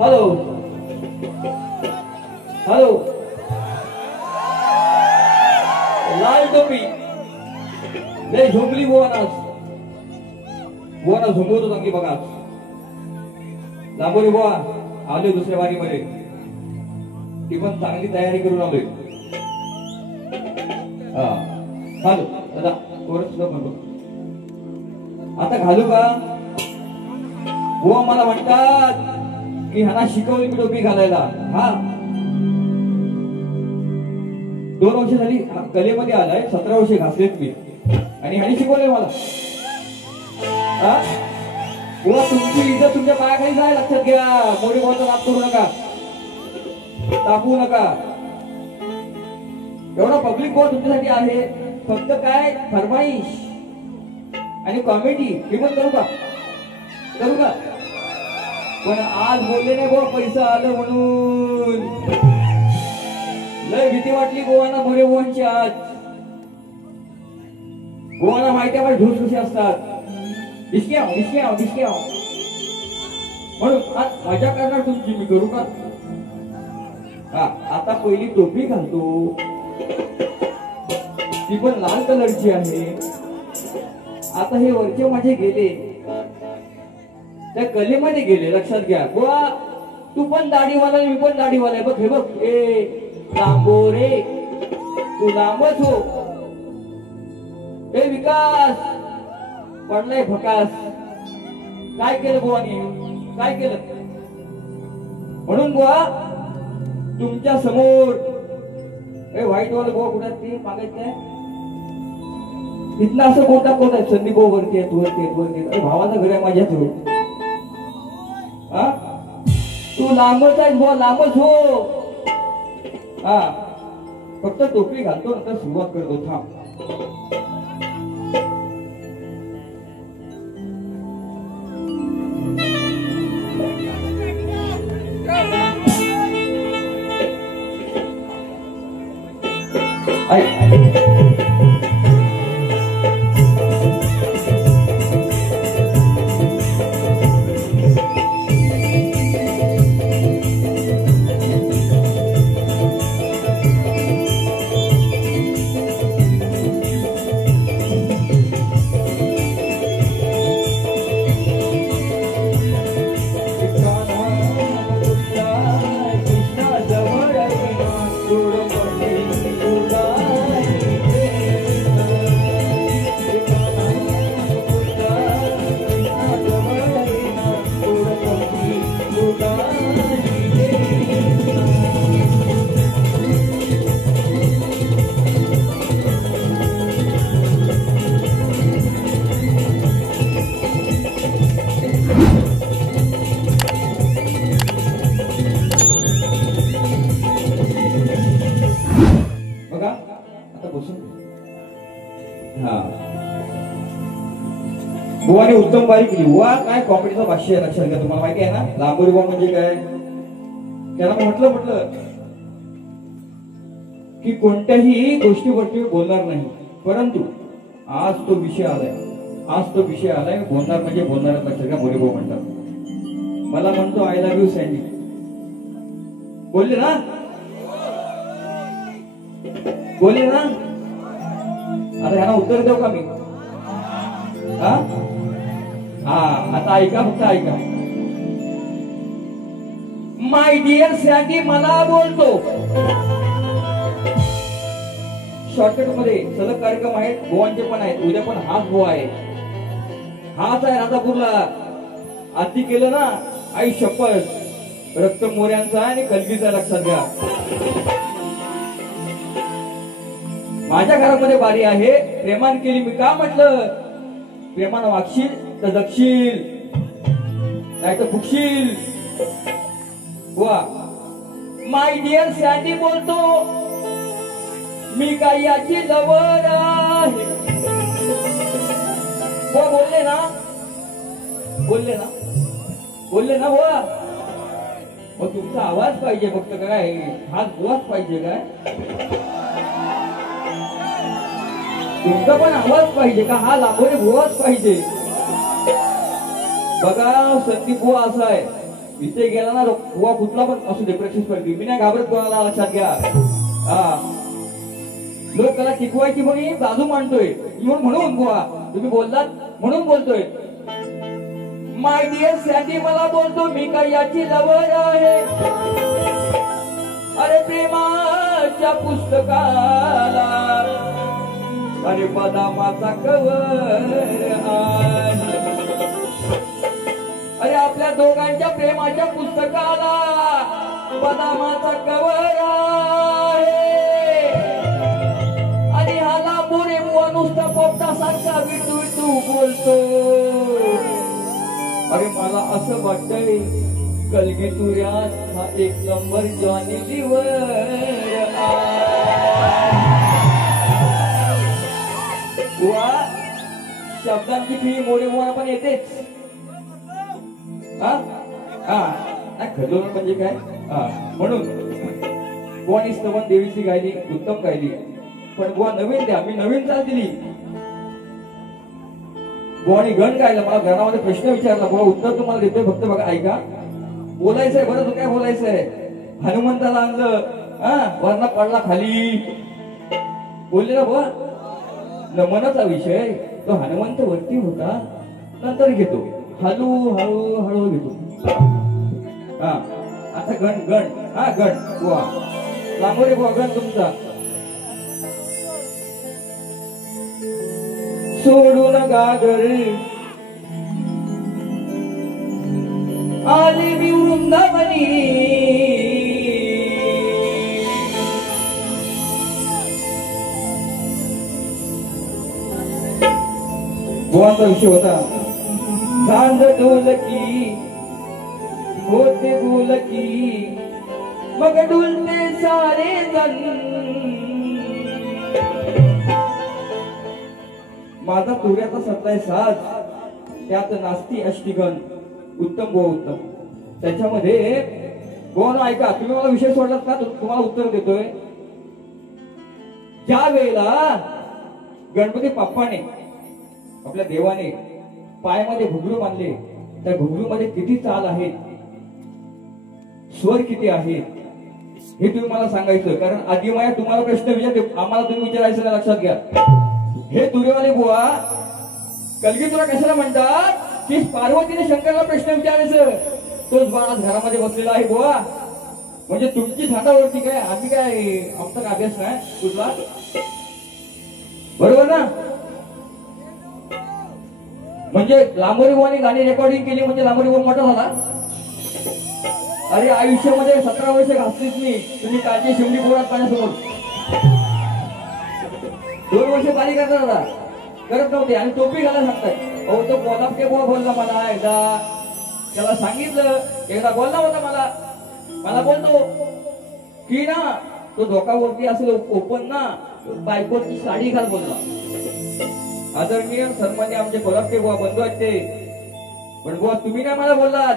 Hello hello लाल टोपी लय झोपली बुवा झोपवतो चांगली बघा लांबोरी बुवा आले दुसऱ्या वारीमध्ये ती पण चांगली तयारी करून आलोय घालू दादा कोरच म्हणतो आता घालू का बुवा मला म्हणतात की ह्याला शिकवली मी टोपी घालायला हा 2 वर्ष झाली कलेमध्ये आलाय 17 वर्षे घासलेत मी आणि ह्याने शिकवलंय मला बुवा तुमची इज्जत तुमच्या पायाखाली जाय लक्षात घ्या मोठी बोलतो नाप करू नका टाकू नका एवढा पब्लिक बोर्ड तुमच्यासाठी आहे फक्त काय फरमाईश आणि कॉमेडी हे पण करू का पण आज बोलले नाही बुवा पैसा आलं म्हणून लय भीती वाटली गोवाना मोरे बुवांची आज गोवाना माहिती आहे ढोस कसे असतात डिस्क्या म्हणून आज मजा करणार तुमची मी करू का आता पहिली टोपी घालतो ती पण लाल कलरची आहे आता हे वरचे माझे गेले त्या कलेमध्ये गेले लक्षात घ्या बुवा तू पण दाढीवाला मी पण दाढीवाला बघ हे बघ ए लांबो रे तू लांबच हो हे विकास पडलाय भकास काय केलं बुवानी काय केलं म्हणून बुवा तुमच्या समोर व्हाईट वाला बुवा कुठे ते मागायचं इथनं असं कोणता आहे संदीप वरती वरती भावाचं घर आहे माझ्या तू लांबच आहेस बुवा लांबच हो फक्त टोपी घालतो नंतर सुरुवात करतो थांब बुवाने उत्तम बारी केली बुवा काय कॉमेडीचा भाष्य आहे लक्षात घ्या तुम्हाला माहिती आहे ना लांबोरी बुवा म्हणजे काय त्याला म्हटलं की कोणत्याही गोष्टीवरती बोलणार नाही परंतु आज तो विषय आलाय बोलणार म्हणजे बोलणार लक्षात घ्या मोरे भाऊ म्हणतात मला म्हणतो आय लव्ह यू सँडी बोलले ना आता ह्याला उत्तर देऊ का मी आता ऐका फक्त ऐका माय डिअर सँडी मला बोलतो शॉर्टकट मध्ये सलग कार्यक्रम आहेत गोवांचे पण आहेत उद्या पण हाच गोवा आहे हाच आहे राजापूरला आधी केलं ना आई शपथ रक्त मोऱ्यांचा आणि कलगीचा लक्षात घ्या माझ्या घरामध्ये बारी आहे प्रेमान केली मी का म्हटलं प्रेमानं वागशील तर जगशील नाही तर फुकशील वा माय डिअर सँडी बोलतो मी काय याची जवळ आहे बोलले ना वा मग तुमचा आवाज पाहिजे फक्त काय हाच बुवाच पाहिजे काय तुमचा पण आवाज पाहिजे का हा लांबोरे बुवाच पाहिजे बघा संदीप बुवा असा आहे इथे गेला ना बुवा कुठला पण असू दे प्रेक्षक मी नाही घाबरत कोणाला, लक्षात घ्या. हा लोक त्याला टिकवायची म्हणे बाजू मांडतोय येऊन म्हणून बुवा तुम्ही बोललात म्हणून बोलतोय. माय डिअर सँडी मला बोलतो मी काय याची लवर आहे. अरे प्रेमाच्या पुस्तकाला अरे बदामाचा कवर आहे. अरे आपल्या दोघांच्या प्रेमाच्या पुस्तकाला बदामाचा कवर आहे. आणि हाला मोरे बुवा नुसता पोपटा सारखा विटू विटू बोलतो. अरे मला असं वाटतंय कलगीतुऱ्यात हा एक नंबर जॉनी लिव्हर बुवा. शब्दांची फी मोरे बुवा पण येतेच. हा हा खजोर म्हणजे काय. म्हणून बुवानी स्तवन देवीची गायली, उत्तम गायली, पण बुवा नवीन द्या. मी नवीन चाल दिली. बुवानी गण गायला. मला घरामध्ये प्रश्न विचारला, बुवा उत्तर तुम्हाला देतोय, फक्त बघा ऐका. बोलायचंय बरं, तो काय बोलायचंय. हनुमंताला आणलं वरना पडला खाली बोलले ना बुवा. नमनाचा विषय तो हनुमंत वरती होता, नंतर घेतो हळू हळू हळू घेतो. आता गण गण गण बुवा लांबोरे बुवा गण तुमचा. सोडून गागर आले मी वृंदावनी. बुवांचा विषय होता चांद ढोलकी होते गोलकी मग डुलते सारे जण. माझा तुऱ्याचा सत्ताय साज त्यात नास्ती अष्टिगण. उत्तम बुवा उत्तम. त्याच्यामध्ये बुवा ऐका, तुम्ही मला विषय सोडलात ना, तुम्हाला उत्तर देतोय. ज्या वेळेला गणपती बाप्पाने आपल्या देवाने पायामध्ये घुंगरू बांधले, त्या घुंगरू मध्ये किती चाल आहेत, स्वर किती आहेत, हे तुम्ही मला सांगायचं. कारण आधी माया तुम्हाला प्रश्न विचारते, आम्हाला तुम्ही विचारायचं ना, लक्षात घ्या. हे तुरेवाले बुवा कलगीतुरा कशाला म्हणतात की पार्वतीने शंकरला प्रश्न विचारायचं. तोच बाळ आज घरामध्ये बसलेला आहे बुवा. म्हणजे तुमची झाडावरती काय, आम्ही काय, आमचा काय अभ्यास नाही कुठला, बरोबर ना. म्हणजे लांबोरी बुवानी गाणी रेकॉर्डिंग केली म्हणजे लांबोरी बुवा मोठा झाला. अरे आयुष्यामध्ये 17 वर्ष घासलीच मी. तुम्ही काळजी शिवली बोलात माझ्यासमोर 2 वर्ष पाणी करता करत नव्हते आणि टोपी घालायला सांगताय. अहो तो कोल्हापके बुवा बोलला मला एकदा, त्याला सांगितलं, एकदा बोलला होता मला बोलतो की ना तो डोकावरती असेल ओपन ना, बायकोची साडी घाल बोलला. आदरणीय सन्मान्य आमचे कोल्हापके बुवा बंधू आहेत ते, पण बुवा तुम्ही नाही मला बोललात.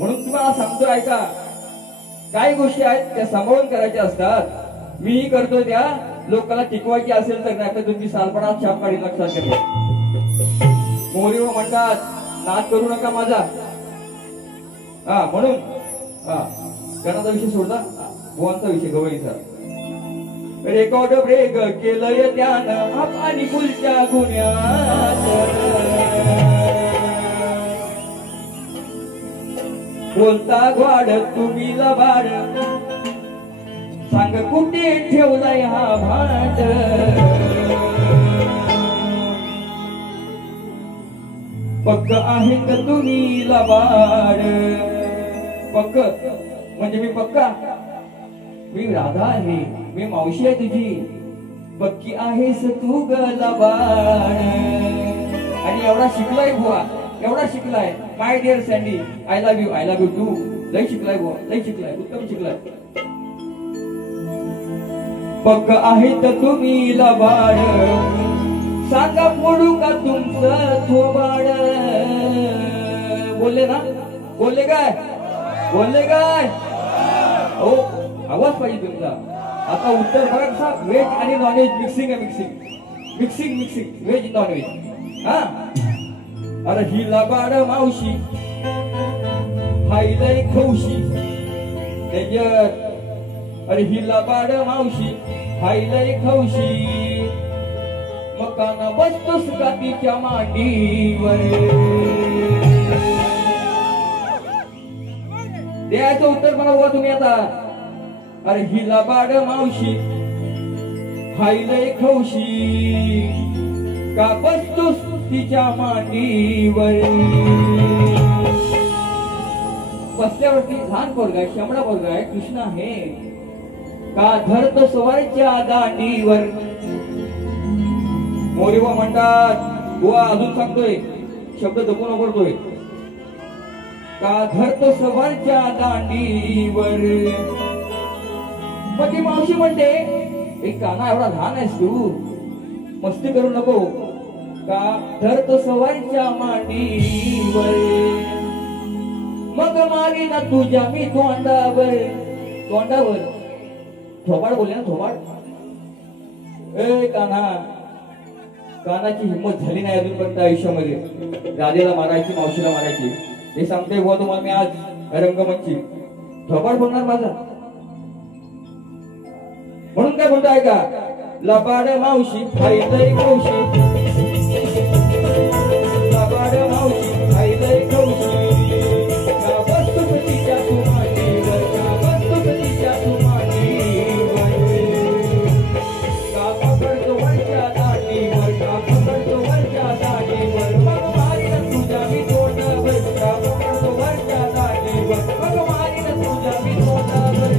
म्हणून तुम्हाला सांगतो ऐका, काही गोष्टी आहेत त्या सांभाळून करायच्या असतात. मीही करतो त्या. लोकांना टिकवायची असेल तर नाही तर तुमची सालपणा छाप काढी, लक्षात घ्या. मोरी म्हणतात नाद करू नका माझा. म्हणून गणाचा विषय सोडला, बुवांचा विषय गवळीचा. रेकॉर्ड ब्रेक केलंय त्यानं आणि पुलच्या गुन्ह्यात. बोलता ग्वाड तुम्ही लबाड, सांग कुठे ठेवलाय हा भांड. पक्क आहेत तुम्ही लबाड. पक्क म्हणजे मी पक्का, मी राधा आहे, मी मावशी आहे तुझी. पक्की आहेस तू ग लबाड. आणि एवढा शिकलाय बुवा, एवढा शिकलाय. My dear Sandy, I love you too. लय शिकलाय बुवा, लय शिकलाय, उत्तम शिकलाय. पक्क आहेत तुम्ही लबाड, सांगा फोडू का तुमचं थोबाड. बोलले ना, बोलले काय, बोलले काय. हो आवाज पाहिजे तुमचा. आता उत्तर बघा कसा, व्हेज आणि नॉनव्हेज मिक्सिंग आहे, मिक्सिंग व्हेज नॉनव्हेज. अरे ही लबाड मावशी हायलय खौशी डेंजर. अरे हिला बाड मावशी हायलय खौशी मकाना बसतोस का तिच्या मांडीवर. द्यायचं उत्तर मला बघा तुम्ही आता. अरे हिला बाड मावशी हायलय खौशी का बसतोस तिच्या मांडीवर. बसल्यावरती लहान पोरगा आहे, शेमडा पोरगा आहे, कृष्ण आहे का धरतो सवारीच्या दांडीवर. मोरीबा म्हणतात बुवा अजून सांगतोय शब्द जपून वापरतोय का धरतो सवारीच्या दांडीवर. मग ती मावशी म्हणते एक काना एवढा लहान आहेस तू मस्ती करू नको का धरतो सवारीच्या मांडीवर. मग मारी ना तुझ्या मी तोंडावर. तोंडावर थोबाड बोलले ना थोबाड. ए कान्हा कानाची हिंमत झाली नाही अजूनपर्यंत आयुष्यामध्ये राधेला मारायची मावशीला मारायची. हे सांगते बुवा तुम्हाला मी आज रंगमंची थोबाड बोलणार माझा. म्हणून काय म्हणतो ऐका. लबाड मावशी हायलय खौशी लबाड मावशी हायलय खौशी का बसतोस तिच्या तू मांडीवर का बसतोस तिच्या तू मांडीवर. का पकडतो वरच्या दांडीवर का पकडतो वरच्या दांडीवर. मग मारीन तुझ्या मी तोंडावर का पकडतो वरच्या दांडीवर. मग मारीन तुझ्या मी तोंडावर.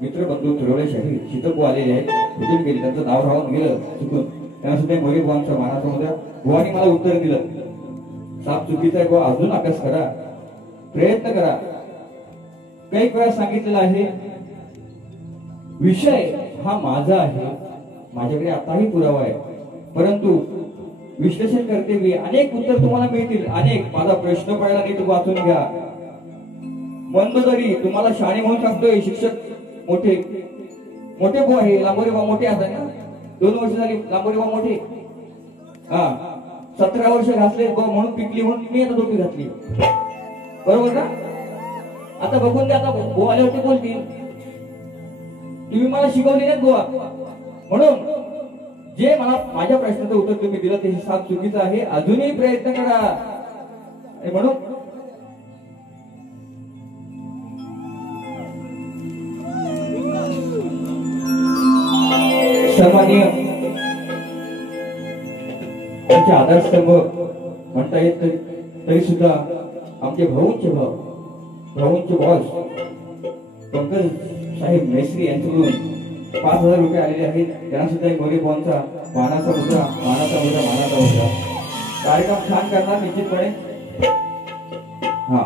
मित्र बंधू तुरवडे शाही शीतकू आलेले आहेत. कुठून गेले त्यांचं नाव राहून गेलं चुकून. त्यांना सुद्धा मोरी बुवांच्या मानाचा होत्या. बुवानी मला उत्तर दिलं साप चुकीचा आहे बुवा अजून अभ्यास करा प्रयत्न करा. काही वेळा सांगितलेलं आहे विषय हा माझा आहे माझ्याकडे आताही पुरावा आहे. परंतु विश्लेषण करते वेळी अनेक उत्तर तुम्हाला मिळतील. अनेक माझा प्रश्न पडला नीट वाचून घ्या. मंदोदरी तुम्हाला शाणे म्हणून सांगतोय. शिक्षक मोठे मोठे बुवा आहे लांबोरे बुवा मोठे असतात ना. 2 वर्ष झाली लांबोरे बुवा मोठे. हा 17 वर्ष घातले म्हणून पिकली म्हणून मी आता टोपी घातली बरोबर का. आता बघून द्या आता बुवा आल्यावरती बोलतील तुम्ही मला शिकवले नाहीत बुवा. म्हणून जे मला माझ्या प्रश्नाचं उत्तर तुम्ही दिलं ते साप चुकीचं आहे अजूनही प्रयत्न करा. म्हणून सन्माननीय त्यांचे आधारस्तंभ म्हणता येत तरी सुद्धा आमचे भाऊंचे बॉस पंकज साहेब मैत्री यांच्याकडून 5,000 रुपये आलेले आहेत. त्यांना सुद्धा मोरे बॉनचा मानाचा मुद्रा कार्यक्रम छान करणार निश्चितपणे. हा